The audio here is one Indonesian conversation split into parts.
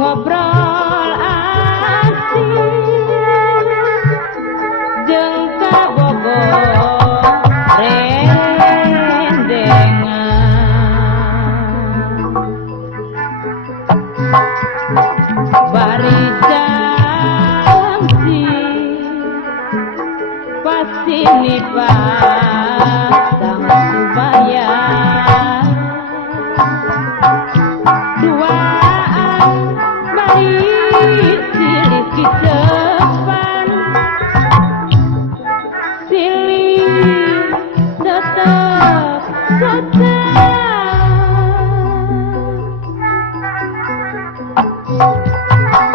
ngobrol asik jeung kabogor rendengan bari janji pasti nipasang supaya duaan bari silih kicepan silih tetep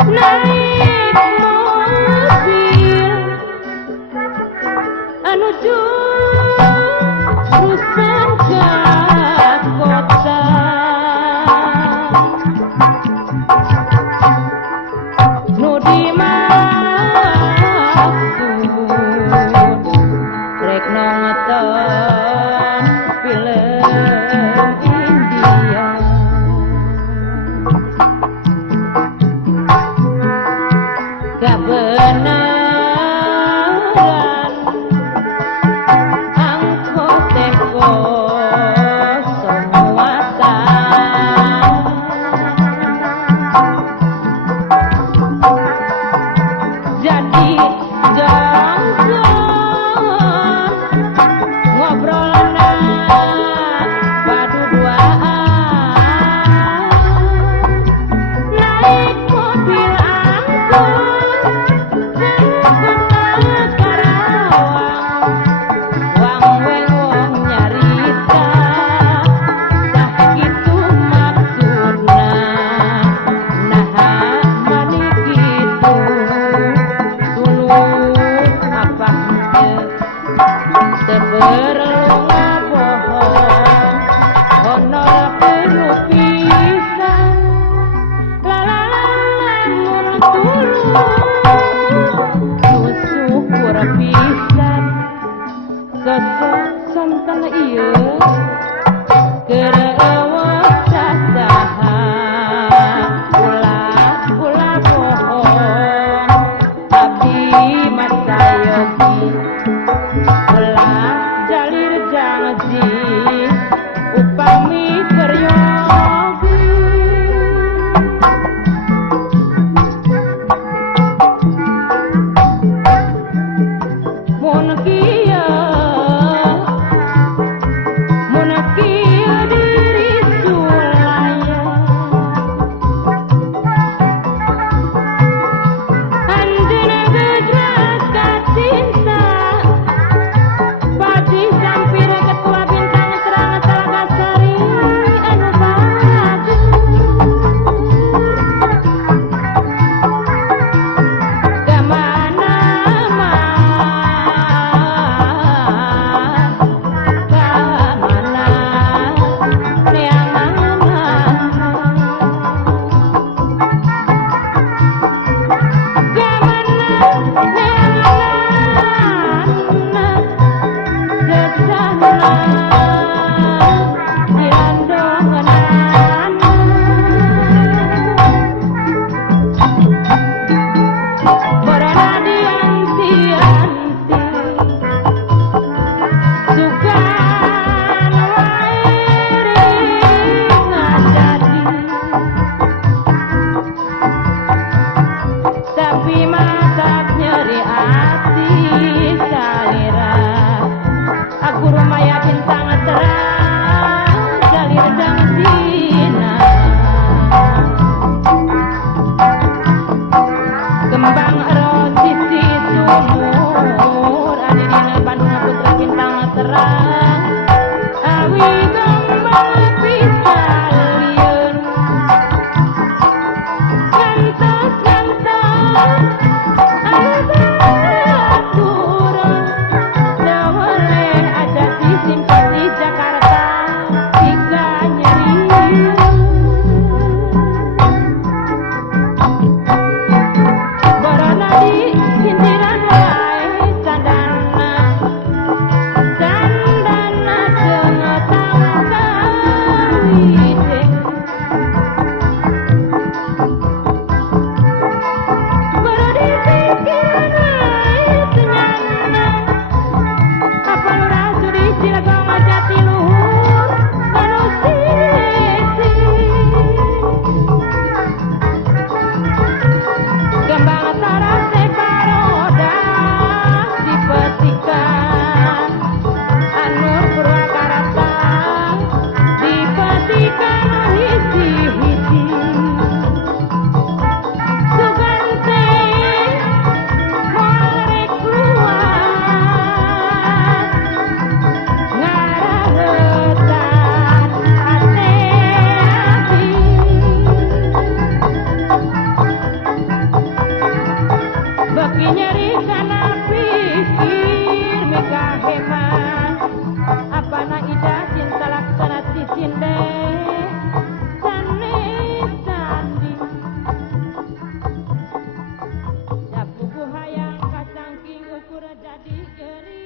naik mobil anu jurusan ke kota nu dimaksud rek nonton film India kebenaran angkot teh kosong muatan jadi jongsong ngobrolna padu duaan naik mobil angkot Karawang wang weng nyarita tah kitu maksudna naha mani kitu tulus apa teu perlu ngabohong honor perlu pisan lamun tulus syukur pisan sosok santan ieu keur eueuh sasaha ulah bohong abdi mah sayogi ulah jalir janji upami peryogi mun kieu mun geri